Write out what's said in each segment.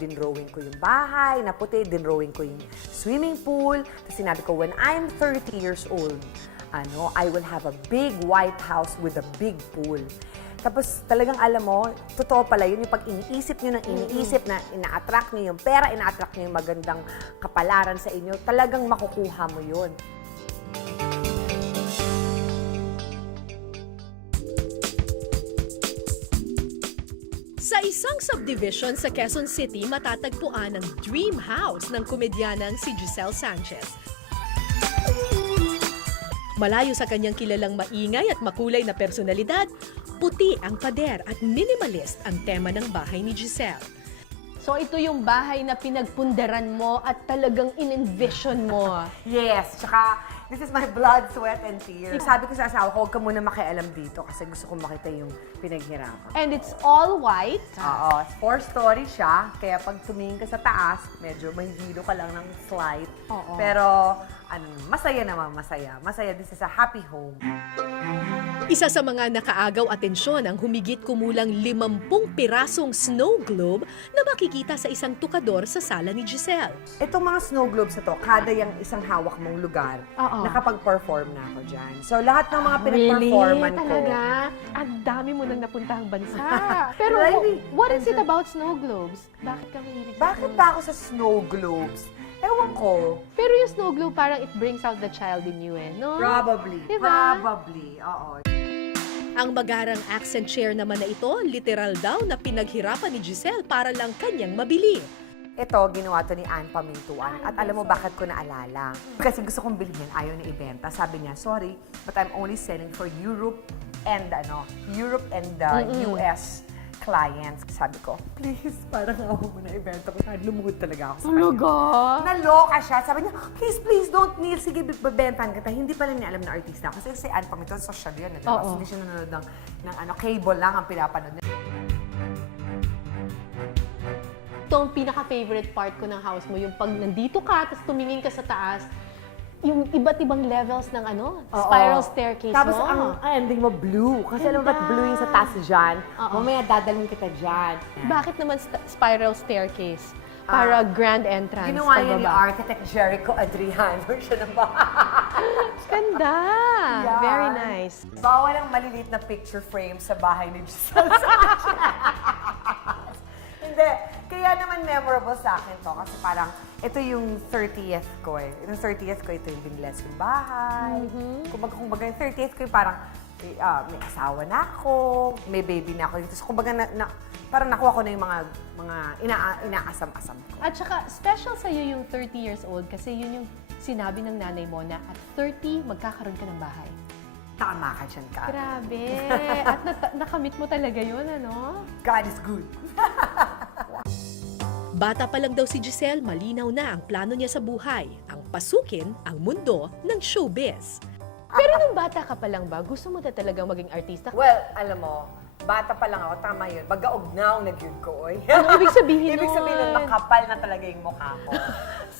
dinrowing ko yung bahay na puti, dinrowing ko yung swimming pool. Tapos sinabi ko, when I'm 30 years old, I will have a big white house with a big pool. Tapos talagang alam mo, totoo pala yun, yung pag iniisip nyo ng iniisip na ina-attract nyo yung pera, ina-attract nyo yung magandang kapalaran sa inyo, talagang makukuha mo yun. Sa isang subdivision sa Quezon City, matatagpuan ang dream house ng komedyanang si Giselle Sanchez. Malayo sa kanyang kilalang maingay at makulay na personalidad, puti ang pader at minimalist ang tema ng bahay ni Giselle. So ito yung bahay na pinagpundaran mo at talagang in-envision mo. Yes, tsaka this is my blood, sweat, and tears. Sabi ko sa asawa ko, huwag ka muna makialam dito kasi gusto kong makita yung pinaghirapan. And it's all white. Oo, 4-story siya, kaya pag tumingin ka sa taas, medyo mahihilo ka lang ng slight. Oo. Pero, masaya naman, masaya. Masaya, this is a happy home. Isa sa mga nakaagaw atensyon ang humigit kumulang 50 pirasong snow globe na makikita sa isang tukador sa sala ni Giselle. Itong mga snow globes na to, kada yung isang hawak mong lugar, Oo. nakapag-perform na ako dyan. So, lahat ng mga pinag-performan ko. Talaga? Ang dami mo nang napuntahang bansa. Pero Really? what is it about snow globes? Bakit ka mahilig sa Bakit snow ba ako sa snow globes? Ewan ko. Pero yung snow globe, parang it brings out the child in you no? Probably. Diba? Probably. Oo. Ang magarang accent chair naman na ito, literal daw na pinaghirapan ni Giselle para lang kanyang mabili. Ito, ginawa to ni Ann Pamintuan. At alam mo bakit ko naalala? Kasi gusto kong bilhin, ayaw ni ibenta. Sabi niya, sorry, but I'm only selling for Europe and US clients. Sabi ko, please, parang ako muna ibenta ko. Lumuhod talaga ako sa kanya. Talaga? Naloka siya. Sabi niya, please, don't kneel. Sige, babentahan kita. Hindi pala niya alam na artista. Kasi si Ann Pamintuan, social yun. Diba? Oo. Hindi siya nanonood ng cable lang ang pinapanood niya. Ito ang pinaka-favorite part ko ng house mo, yung pag nandito ka, tapos tumingin ka sa taas, yung iba't ibang levels ng spiral staircase Tapos mo. ang ending mo blue. Kasi alam mo ba't blue yung sa taas dyan? Oo. Mamaya dadalhin kita dyan. Bakit naman spiral staircase? Para grand entrance. Ginawa niya ni pagbaba. architect Jericho Adriano siya ng bahay. Ganda! Yeah. Very nice. Bawal ang maliliit na picture frame sa bahay ni Giselle Sanchez. Hindi. Kaya naman memorable sa akin to kasi parang ito yung 30th ko eh. Yung 30th ko, ito yung biniless yung bahay. Kumbaga yung 30th ko yung parang may asawa na ako, may baby na ako. So, kumbaga parang nakuha ko na yung mga inaasam-asam ko. At saka, special sa'yo yung 30 years old kasi yun yung sinabi ng nanay mo na at 30, magkakaroon ka ng bahay. Tama ka dyan, ka. Grabe! At nakamit mo talaga yun, ano? God is good. Bata pa lang daw si Giselle, malinaw na ang plano niya sa buhay, ang pasukin ang mundo ng showbiz. Pero nung bata ka pa lang ba, gusto mo na talagang maging artista? Well, alam mo, bata pa lang ako, tama yun. Magaugnaw na yun ko, oy. Ano ibig sabihin Ibig sabihin nun, nun? makapal na talaga yung mukha ko.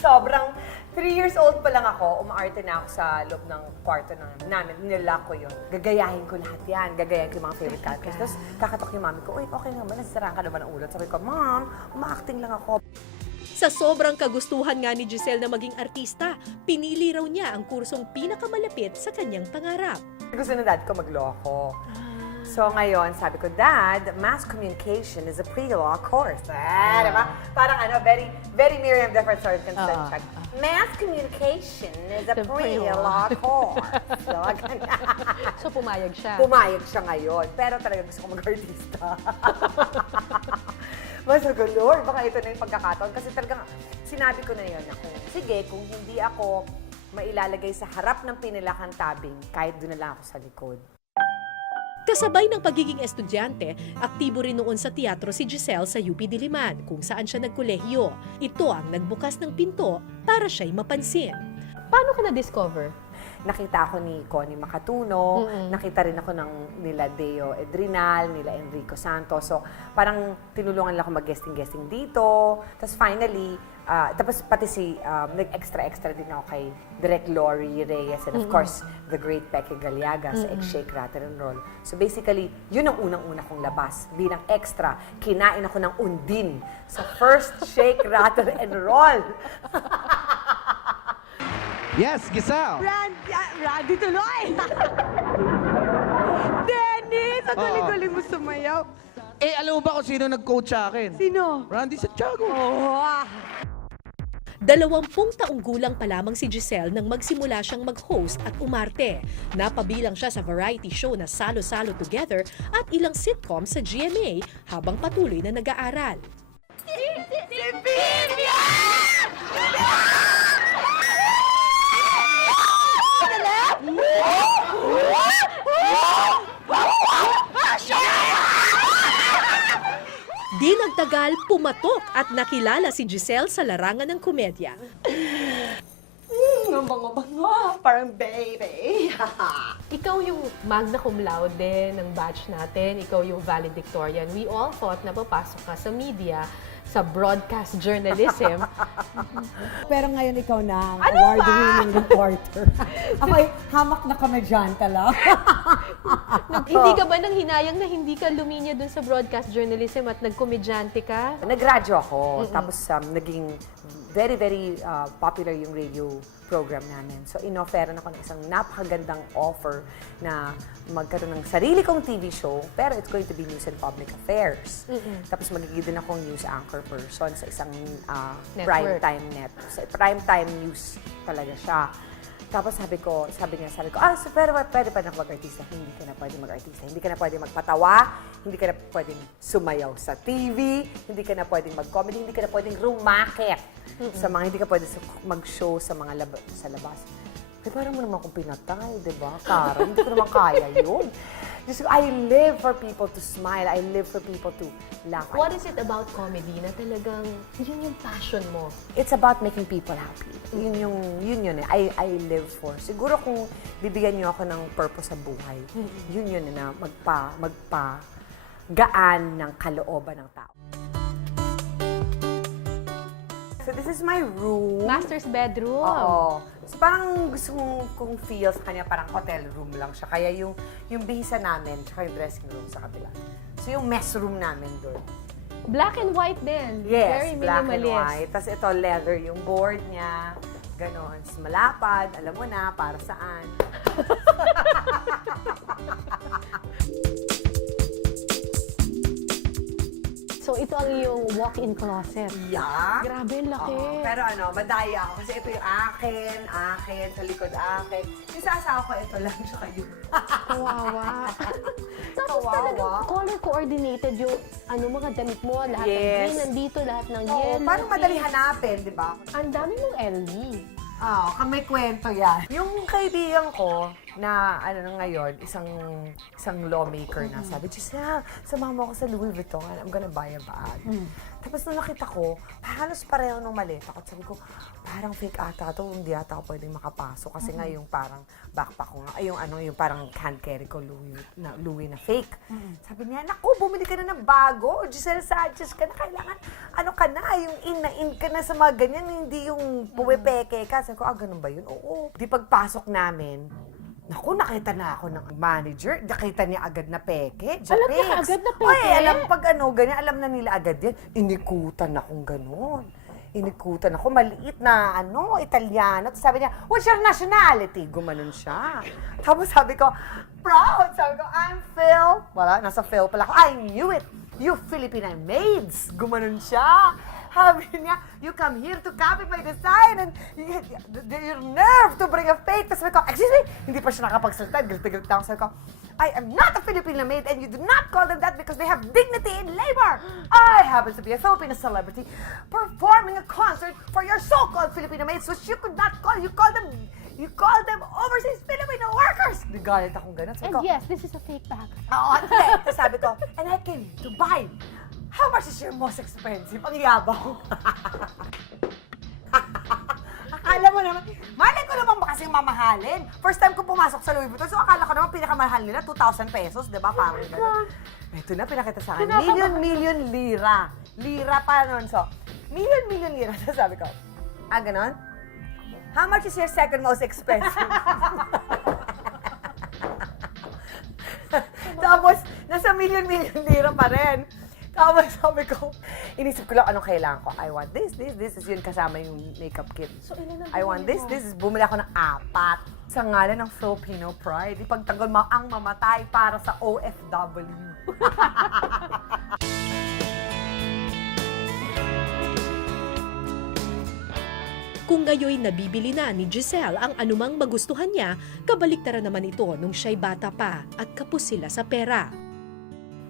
Sobrang, 3 years old pa lang ako, umaarte na ako sa loob ng kwarto namin. Nila ko yun. Gagayahin ko lahat yan. Gagayahin ko yung mga favorite characters. Tapos kakatok yung mami ko, uy, okay naman, nasiraan ka naman ang ulo. Sabi ko, Mom, uma-acting lang ako. Sa sobrang kagustuhan nga ni Giselle na maging artista, pinili raw niya ang kursong pinakamalapit sa kanyang pangarap. Gusto na dad ko magloko. So ngayon, sabi ko, Dad, mass communication is a pre-law course. Diba? Parang very, very Miriam Jefferson consent. Mass communication is a The pre-law course. So, ganyan. So, pumayag siya. Pumayag siya ngayon. Pero talaga gusto ko mag-artista. Masagot, Lord, baka ito na yung pagkakataon. Kasi talagang sinabi ko na yun ako, sige, kung hindi ako mailalagay sa harap ng pinilakang tabing, kahit doon na lang ako sa likod. Kasabay ng pagiging estudyante, aktibo rin noon sa teatro si Giselle sa UP Diliman, kung saan siya nagkolehiyo. Ito ang nagbukas ng pinto para siya'y mapansin. Paano ka na-discover? nakita ako ni Connie Macatuno, nakita rin ako ng nila Deo Edrinal, nila Enrico Santos. So, parang tinulungan lang ako mag-guesting dito. Tapos finally, tapos pati nag-extra din ako kay Direk Lori Reyes and of course, the great Peque Galiaga sa Shake, Rattle and Roll. So basically, yun ang unang-una kong labas. Bilang extra, kinain ako ng undin sa first Shake, Rattle and Roll. Yes, Giselle. Randy tuloy! Dennis! Ang galing-galing mo sumayaw. Eh, alam mo ba kung sino nag-coach sa akin? Sino? Randy Santiago. Oh, 20 taong gulang pa lamang si Giselle nang magsimula siyang mag-host at umarte. Napabilang siya sa variety show na Salo-Salo Together at ilang sitcom sa GMA habang patuloy na nag-aaral. Di nagtagal, pumatok at nakilala si Giselle sa larangan ng komedya. ang bango-bango. Parang baby. Ikaw yung magna cum laude ng batch natin. Ikaw yung valedictorian. We all thought na papasok ka sa media, sa broadcast journalism. Pero ngayon ikaw na ang award-winning reporter. Ako ay hamak na komedyanta lang. Hindi ka ba nang hinayang na hindi ka luminya dun sa broadcast journalism at nagkomedyante ka? Nag-radyo ako, tapos naging very, very popular yung radio program namin. So, in-offeran ako ng isang napakagandang offer na magkaroon ng sarili kong TV show, pero it's going to be news and public affairs. Tapos magiging din akong news anchor person sa isang primetime net. Sa primetime news talaga siya. Tapos sabi niya, so, pero pwede pa na mag-artista. Hindi ka na pwede mag-artista. Hindi ka na pwede magpatawa. Hindi ka na pwedeng sumayaw sa TV. Hindi ka na pwedeng mag-comedy. Hindi ka na pwedeng rumakit. Sa mga, hindi ka pwede mag-show sa mga sa labas. Eh, parang mo naman akong pinatay, di ba? Kara, hindi ko naman kaya yun. Just, I live for people to smile. I live for people to laugh. What is it about comedy na talagang yun yung passion mo? It's about making people happy. Yun eh. I live for. Siguro kung bibigyan niyo ako ng purpose sa buhay, yun eh, na magpa-gaan ng kalooban ng tao. So this is my room. Master's bedroom. Oo. So parang gusto kong feel sa kanya, parang hotel room lang siya. Kaya yung bihisa namin, tsaka yung dressing room sa kabila. So yung mess room namin doon. Black and white din. Yes, Very black and minimalist. white. Tapos ito, leather yung board niya. Ganon. Tapos malapad, alam mo na, para saan. So ito ang iyong walk-in closet. Yeah. Grabe, ang laki. Oo. Pero madaya ako. Kasi ito yung akin, sa likod akin. Yung sa asawa ko, ito lang siya kayo. Kawawa. Tapos Kawawa. talagang color coordinated yung mga damit mo. Lahat ng Yes. green nandito, lahat ng Oo, yellow. parang madali pink. hanapin, di ba? Ang dami mong LV. May kwento yan. Yung kaibigan ko na ngayon, isang lawmaker na sabi, Giselle, sumama ako sa Louis Vuitton and I'm gonna buy a bag. Tapos nung nakita ko, halos pareho nung maleta ko. Sabi ko, parang fake ata to, hindi ata ako pwedeng makapasok. Kasi nga yung parang backpack ko nga, yung parang hand carry ko, Louis na fake. Sabi niya, naku, bumili ka na ng bago. Giselle Sanchez ka na, kailangan, ka na, yung in ka na sa mga ganyan, hindi yung puwepeke ka. Sabi ko, ganun ba yun? Oo. Di pagpasok namin, naku, nakita na ako ng manager. Nakita niya agad na peke. Alam niya agad na peke? Oy, alam pag ganyan, alam na nila agad yan. Inikutan akong gano'n. Inikutan ako, maliit na, Italiano. Tapos sabi niya, what's your nationality? Gumanon siya. Tapos sabi ko, proud. Sabi ko, I'm Phil. Wala, nasa Phil pala ako. I knew it. You Filipina maids. Gumanon siya. Sabi niya, you come here to copy my design and your nerve to bring a fake. Tapos sabi ko, excuse me, hindi pa siya nakapagsalita. Galit ako. Sabi ko, I am not a Filipina maid and you do not call them that because they have dignity in labor. I happen to be a Filipino celebrity performing a concert for your so-called Filipina maids which you could not call. You call them overseas Filipino workers. Galit akong ganun. Sabi And ko, yes, this is a fake bag. oo, tapos sabi ko, and I came to buy. How much is your most expensive? Ang yabang. Akala mo naman, malay ko naman baka kasing mamahalin. First time ko pumasok sa Louis Vuitton, so akala ko naman pinakamahal nila, 2,000 pesos, di ba? Parang gano'n. Ito na, pinakita sa akin. Million lira. Lira pa nun. So, million lira. So, sabi ko, gano'n? How much is your second most expensive? Tapos, nasa million lira pa rin. Tapos sabi ko, inisip ko lang anong kailangan ko. I want this is yun kasama yung makeup kit. So, ilan ang I want this is bumili ako ng 4. Sa ngalan ng Filipino Pride, ipagtanggol mo ang mamatay para sa OFW. Kung gayoy nabibili na ni Giselle ang anumang magustuhan niya, kabaliktaran naman ito nung siya'y bata pa at kapos sila sa pera.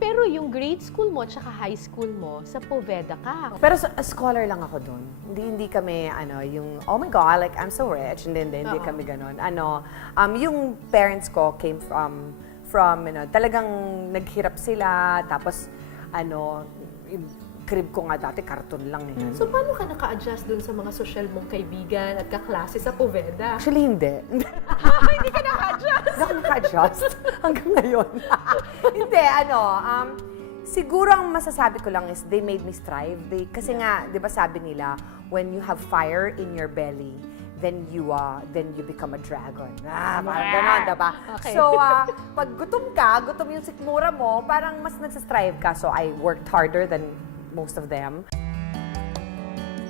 Pero yung grade school mo at high school mo, sa Poveda ka. Pero scholar lang ako doon. Hindi kami, yung, oh my God, like, I'm so rich. And then hindi kami ganon. Yung parents ko came from, talagang naghirap sila. Tapos, yung crib ko nga dati, karton lang eh. So, paano ka naka-adjust dun sa mga social mong kaibigan at kaklase sa Poveda? Actually, hindi. Hindi ka naka-adjust? Hindi ako naka-adjust hanggang ngayon. Hindi, siguro ang masasabi ko lang is they made me strive. Kasi nga, di ba sabi nila, when you have fire in your belly, then you become a dragon. Parang gano'n, diba? Okay. So, pag gutom yung sikmura mo, parang mas nagsastrive ka. So, I worked harder than most of them.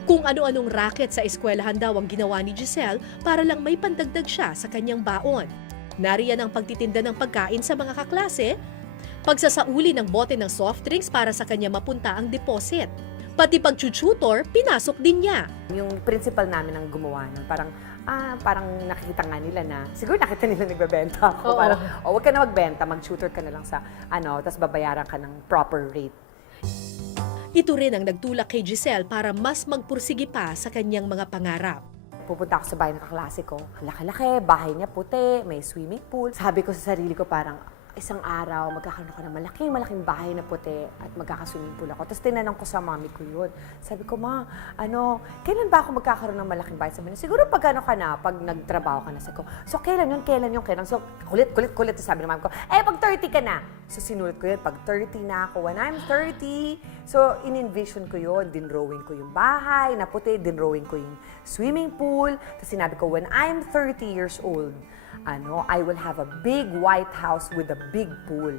Kung ano-anong racket sa eskwelahan daw ang ginawa ni Giselle para lang may pandagdag siya sa kanyang baon. Nariyan ang pagtitinda ng pagkain sa mga kaklase, pagsasauli ng bote ng soft drinks para sa kanya mapunta ang deposit. Pati pag-tutor, pinasok din niya. Yung principal namin ang gumawa nun, parang nakikita nga nila na, siguro nakita nila nagbebenta ako. Oo. Parang, wag ka na magbenta, mag-tutor ka na lang sa, tapos babayaran ka ng proper rate. Ito rin ang nagtulak kay Giselle para mas magpursige pa sa kanyang mga pangarap. Pupunta ako sa bahay ng kaklase ko. Laki-laki, bahay niya puti, may swimming pool. Sabi ko sa sarili ko parang, isang araw, magkakaroon ako ng malaking bahay na puti at magkaka-swimming pool ako. Tapos tinanong ko sa mami ko yun. Sabi ko, ma, kailan ba ako magkakaroon ng malaking bahay? Sabi niya, siguro pag pag nagtrabaho ka na. Sabi ko, so kailan yun? So, kulit. Tapos sabi ng mami ko, pag 30 ka na. So, sinulit ko yun, pag 30 na ako, when I'm 30. So, in-envision ko yun. Dinrowing ko yung bahay na puti, dinrowing ko yung swimming pool. Tapos sinabi ko, when I'm 30 years old, I will have a big white house with a big pool.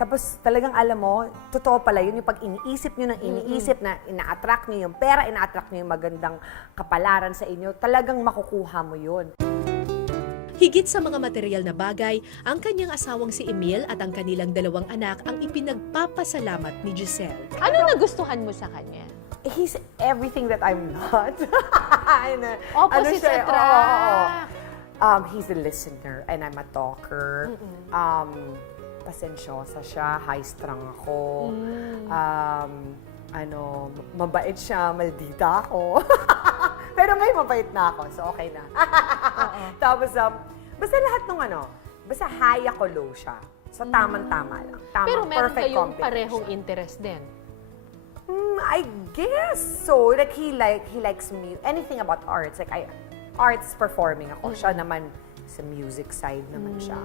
Tapos talagang alam mo, totoo pala yun yung pag iniisip nyo ng iniisip na ina-attract nyo yung pera, ina-attract nyo yung magandang kapalaran sa inyo, talagang makukuha mo yun. Higit sa mga material na bagay, ang kanyang asawang si Emil at ang kanilang 2 anak ang ipinagpapasalamat ni Giselle. Ano nagustuhan mo sa kanya? He's everything that I'm not. Opposites siya, attract. He's a listener and I'm a talker. Pasensyosa siya, high-strung ako. Mabait siya, maldita ako. Pero ngayon mabait na ako, so okay na. Tapos, basta lahat ng basta high ako, low siya. So tamang-tama lang. Pero meron perfect kayong combination. parehong interest din. I guess so. Like he likes me anything about arts. Like arts performing ako. Siya naman sa music side naman siya.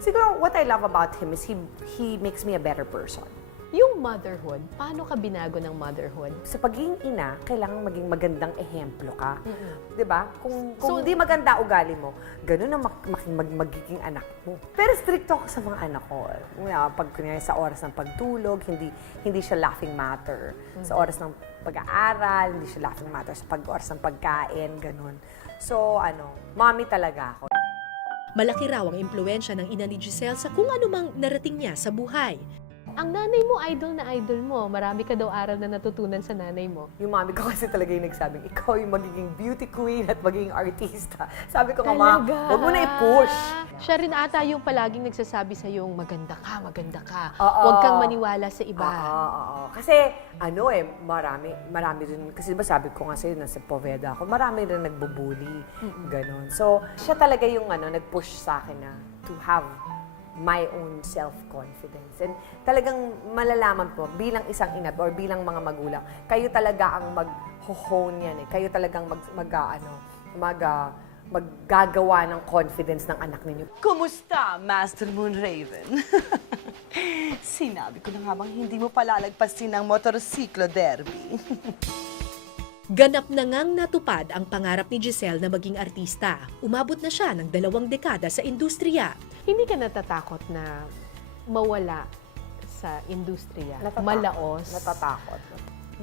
Siguro what I love about him is he makes me a better person. Yung motherhood, paano ka binago ng motherhood? Sa pagiging ina, kailangan maging magandang ehemplo ka. 'Di ba? Kung So, hindi maganda ugali mo, gano'n ang magiging anak mo. Pero stricto ako sa mga anak ko. Pag kunyari sa oras ng pagtulog, hindi siya laughing matter. Sa oras ng pag-aaral, hindi siya laughing matter. Sa oras ng pagkain, gano'n. So, mommy talaga ako. Malaki raw ang impluwensya ng ina ni Giselle sa kung anumang narating niya sa buhay. Ang nanay mo, idol na idol mo. Marami ka daw aral na natutunan sa nanay mo. Yung mami ko kasi talaga yung nagsabing, ikaw yung magiging beauty queen at magiging artista. Sabi ko nga, ma, huwag mo na i-push. Siya rin ata yung palaging nagsasabi sa yung maganda ka. Oo. Huwag kang maniwala sa iba. Oo. Kasi, marami rin, kasi diba sabi ko nga sa'yo, nasa Poveda ako, marami rin nagbubuli. Ganon. So, siya talaga yung nag-push sa akin na to have my own self-confidence. And talagang malalaman po, bilang isang ina or bilang mga magulang, kayo talaga ang mag-hone yan eh. Kayo talagang maggagawa ng confidence ng anak ninyo. Kumusta, Master Moon Raven? Sinabi ko na nga bang hindi mo palalagpasin ang motorsiklo derby. Ganap na ngang natupad ang pangarap ni Giselle na maging artista. Umabot na siya ng 2 dekada sa industriya. Hindi ka natatakot na mawala sa industriya, malaos. Natatakot.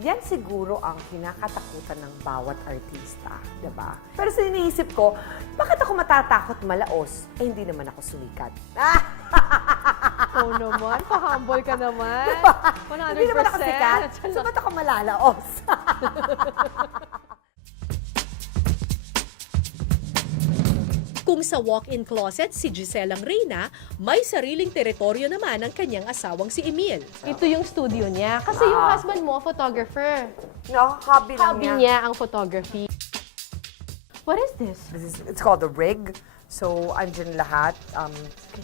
Yan siguro ang kinakatakutan ng bawat artista, di ba? Pero sa iniisip ko, bakit ako matatakot malaos? Eh, hindi naman ako sumikat. Oh naman, pa-humble ka naman. 100%. Hindi naman ako sikat. So, ba't ako malalaos? Kung sa walk-in closet si Giselle ang reyna, may sariling teritoryo naman ang kanyang asawang si Emil. Ito yung studio niya. Kasi yung husband mo, photographer. No, hobby lang Hobby niya. niya ang photography. What is this? It's called the rig. So, andyan lahat.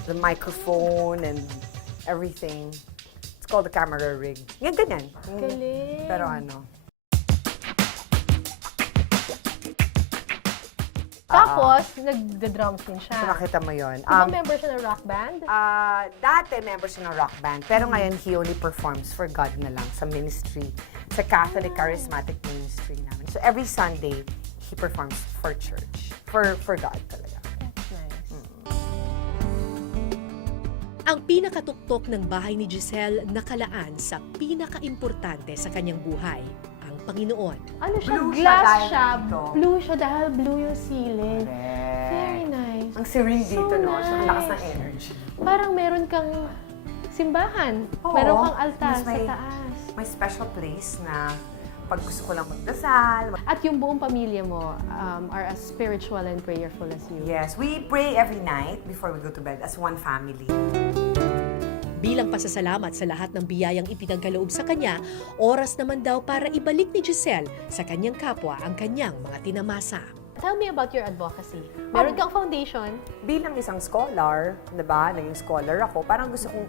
The microphone and everything. It's called the camera rig. Yan, ganyan. Galing. Pero ano, Tapos, nagda-drums din siya. so nakita mo yun. Di ba member siya ng rock band? Dati member siya ng rock band, pero ngayon he only performs for God na lang sa ministry, sa Catholic Charismatic Ministry namin. So every Sunday, he performs for church, for God talaga. That's nice. Ang pinakatuktok ng bahay ni Giselle nakalaan sa pinakaimportante sa kanyang buhay, ang Panginoon. Ano siya? Blue siya Glass dahil siya. dito. Blue siya dahil blue yung ceiling. Very nice. Ang serene So dito, no? So, ang lakas ng nice. energy. Parang meron kang simbahan. Oo. Meron kang altar Mas sa may- taas. May special place na pag gusto ko lang magdasal. At yung buong pamilya mo are as spiritual and prayerful as you. Yes, we pray every night before we go to bed as one family. Bilang pasasalamat sa lahat ng biyayang ipinagkaloob sa kanya, oras naman daw para ibalik ni Giselle sa kanyang kapwa ang kanyang mga tinamasa. Tell me about your advocacy. Meron kang foundation. Bilang isang scholar, 'di ba? Naging scholar ako, parang gusto kong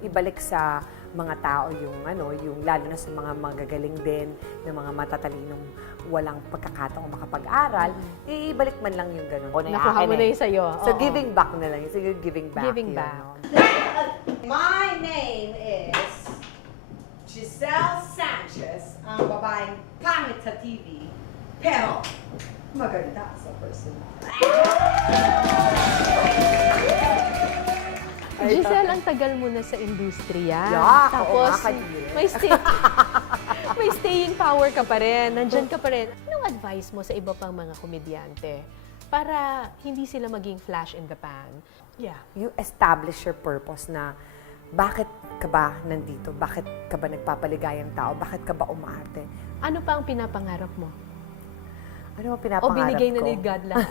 ibalik sa mga tao yung yung lalo na sa mga magagaling din, ng mga matatalinong walang pagkakataong makapag-aral, ibalik man lang yung ganun. O, na Nakuha akin mo na yung sa'yo. So Oo. giving back na lang. So giving back. Giving yun, back. no? My name is Giselle Sanchez, ang babaeng pangit sa TV, pero maganda sa personal. Giselle, ang tagal mo na sa industriya. Yak, oo Tapos, nga, kadiri. may staying power ka pa rin. Nandyan ka pa rin. Anong advice mo sa iba pang mga komedyante para hindi sila maging flash in the pan? Yeah. You establish your purpose na bakit ka ba nandito? Bakit ka ba nagpapaligayang tao? Bakit ka ba umaarte? Ano pa ang pinapangarap mo? Ano ang O pinapangarap binigay na ko? ni God lahat?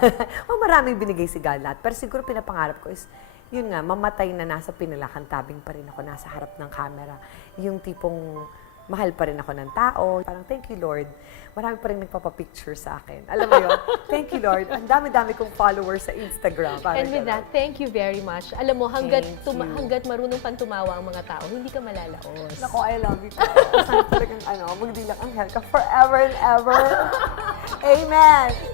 Maraming binigay si God lahat. Pero siguro pinapangarap ko is, yun nga, mamatay na nasa pinalakantabing pa rin ako, nasa harap ng camera. Yung tipong mahal pa rin ako ng tao. Parang, thank you, Lord. Marami pa rin nagpapapicture sa akin. Alam mo yun? Thank you, Lord. Ang dami-dami kong followers sa Instagram. Parang And with ganun. that, thank you very much. Alam mo, hanggat, Thank you. hanggat marunong pang tumawa ang mga tao, hindi ka malalaos. Nako, I love you. Sana talagang magdilang ang hell ka forever and ever. Amen.